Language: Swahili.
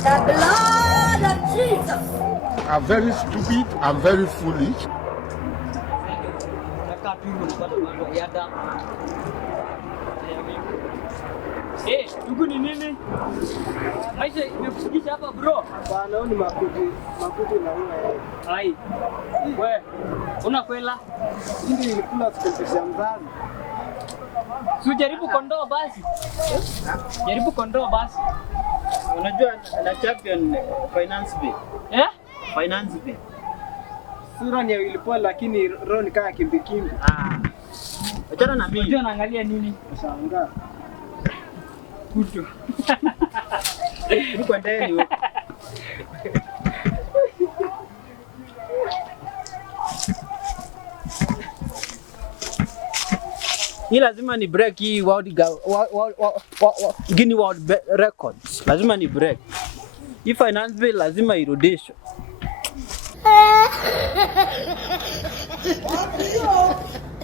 The blood of Jesus. I'm very stupid. I'm very foolish. Ndugu ni nini? Maisha imekufikisha hapa bro. Bana ni makuti na wewe. Hai. Wewe unakwela? Ndio ilikula sikupesha mzani. Si jaribu kondoo basi. Jaribu kondoo basi. Unajua na champion finance bill. Finance bill. Sura ni ilipoa lakini roho ni kama kimbikimbi. Achana na mimi. Unajua naangalia nini? Shangaa. Kuto. Niko ndani huko. Hii lazima ni break hii Guinness World Records. Lazima ni break. Hii finance bill lazima irudishwe.